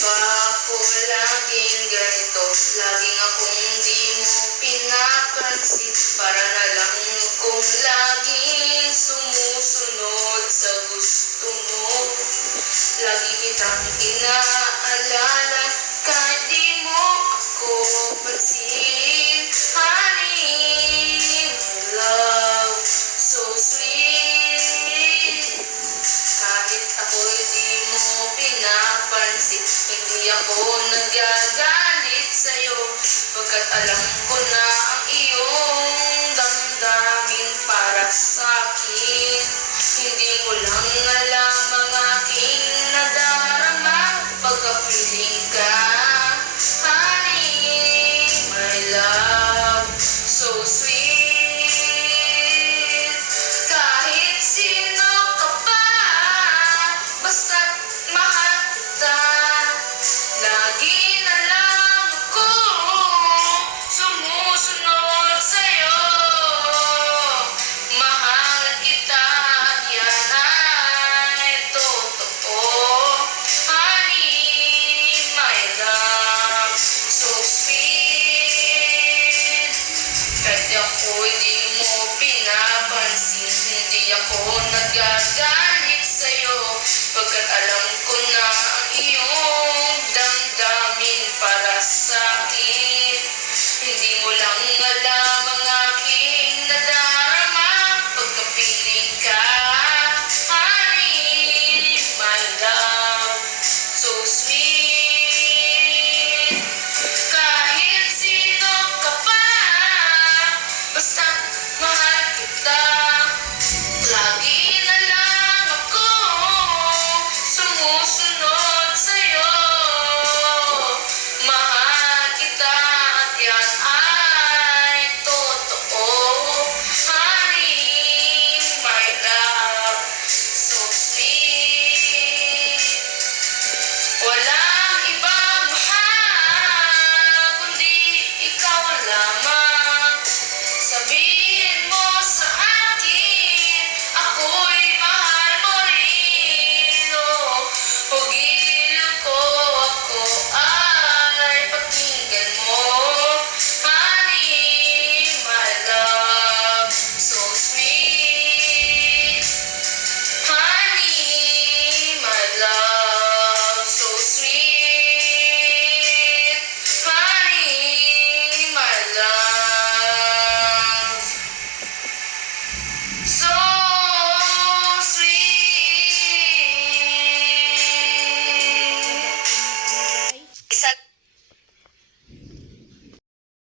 ba ako laging ganito? Laging akong di mo pinapansin. Para na lang kung laging sumusunod sa gusto mo. Lagi kitang inaalala kahit di mo ako pansin. Honey, my love, so sweet. Kahit ako'y di mo pinapansin, hindi ako nagagalit sa'yo, pagkat alam ko na ang iyong damdamin para sa'kin. Hindi mo lang alam ang aking nadarama pagkapiling ka.